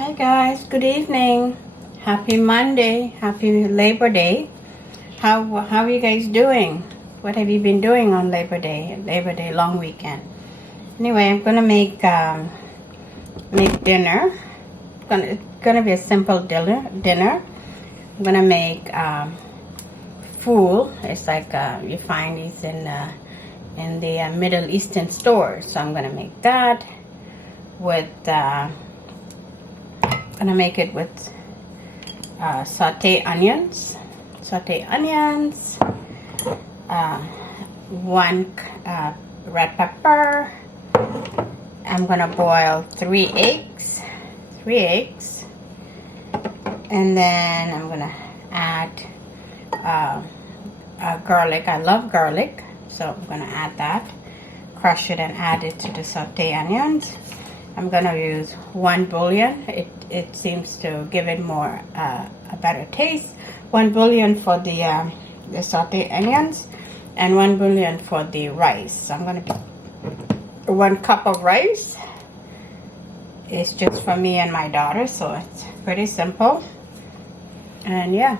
Hi guys, good evening. Happy Monday, happy Labor Day. How are you guys doing? What have you been doing on Labor Day long weekend? Anyway, I'm gonna make dinner. It's gonna be a simple dinner. I'm gonna make fool. It's like you find these in the Middle Eastern stores. So I'm gonna make that with. Gonna make it with saute onions, one red pepper. I'm gonna boil three eggs, and then I'm gonna add garlic. I love garlic, so I'm gonna add that, crush it and add it to the saute onions. I'm gonna use one bouillon. It seems to give it more a better taste. One bouillon for the saute onions, and one bouillon for the rice. So I'm gonna be 1 cup of rice. It's just for me and my daughter, so it's pretty simple. And yeah.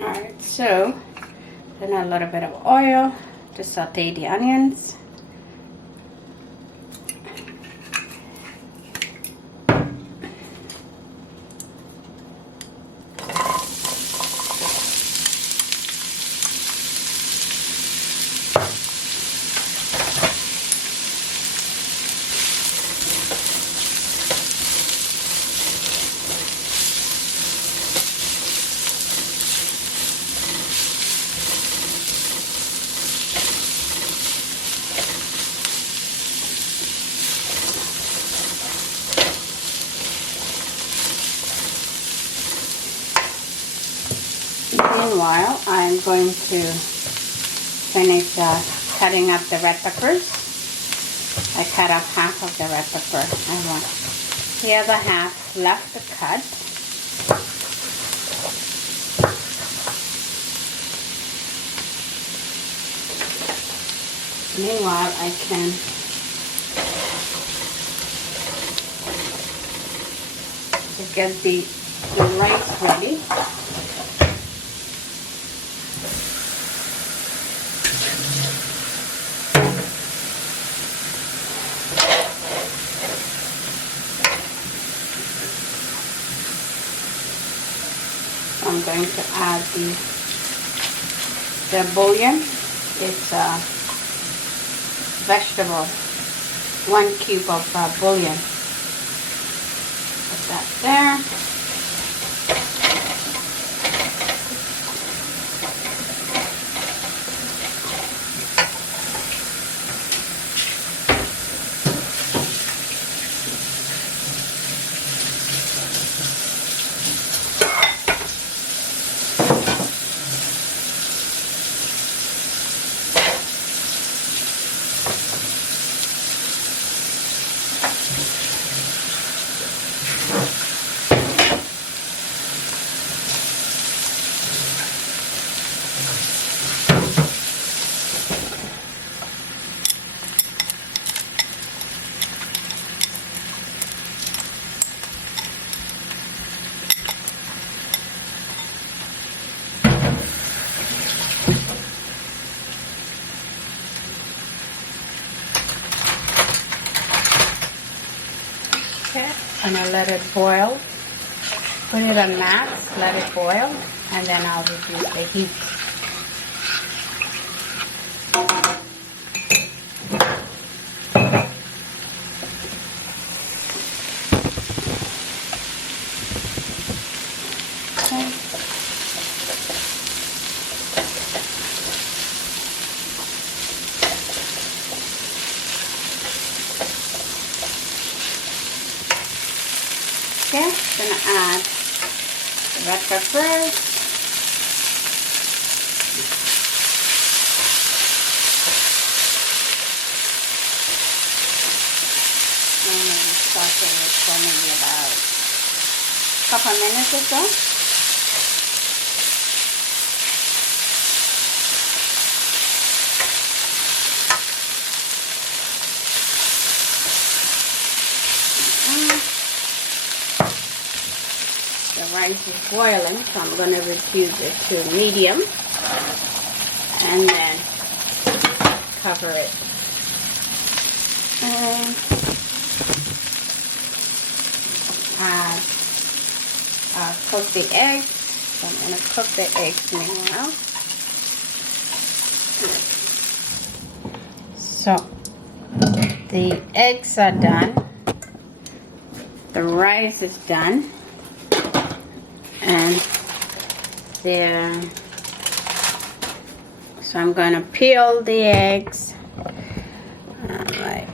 All right, so then a little bit of oil to saute the onions. Meanwhile, I'm going to finish cutting up the red peppers. I cut off half of the red pepper. I want the other half left to cut. Meanwhile, I can get the rice ready. I'm going to add the bouillon. It's vegetable, 1 cube of bouillon. Put that there. Okay, I'm gonna let it boil. Put it on max, let it boil, and then I'll reduce the heat. Okay. Okay, gonna add the red peppers, and saute it for maybe about a couple minutes or so. rice is boiling, so I'm going to reduce it to medium and then cover it. And I'll cook the eggs. So I'm going to cook the eggs meanwhile. So the eggs are done. The rice is done. And there. So I'm going to peel the eggs. Alright.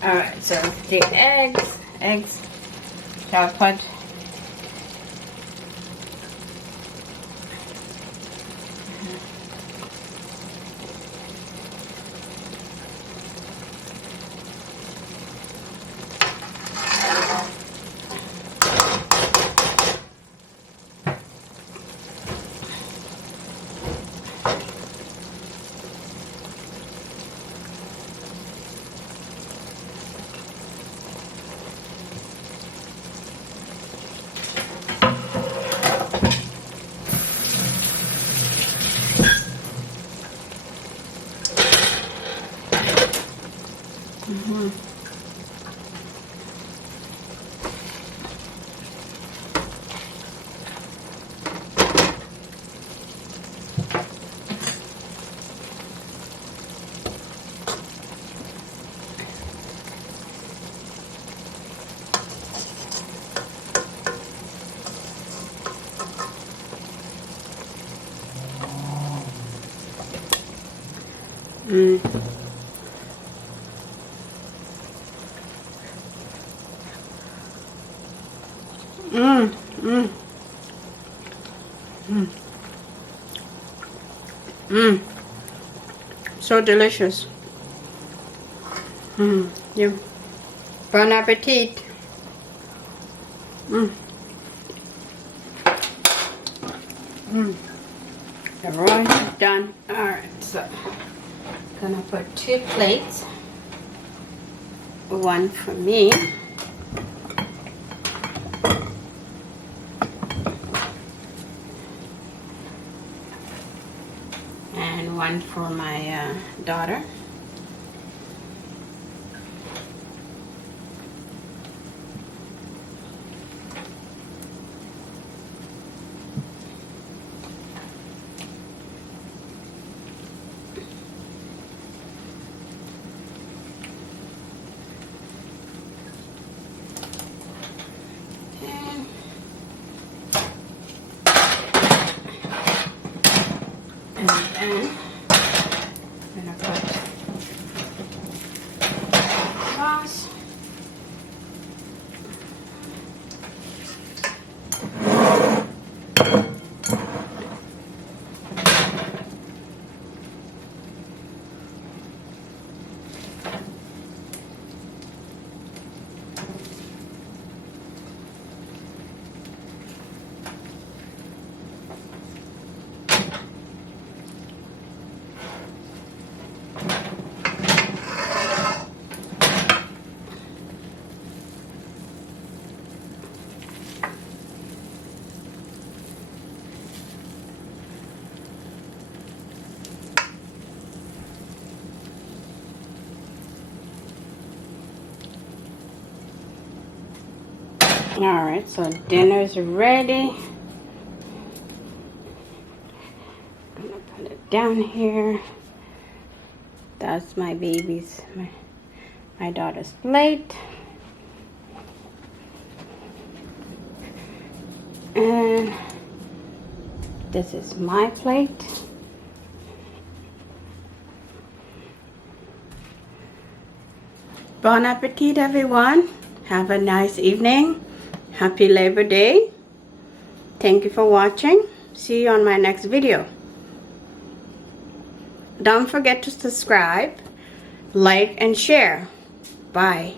Alright, so the eggs, so I'll put so delicious. Yeah. Bon appetit. The rice is done. Alright, so I'm gonna put 2 plates. One for me. And one for my daughter. And then I'm gonna put sauce. Alright, so dinner's ready. I'm gonna put it down here. That's my baby's, my daughter's plate. And this is my plate. Bon appetit, everyone. Have a nice evening. Happy Labor Day. Thank you for watching. See you on my next video. Don't forget to subscribe, like, and share. Bye.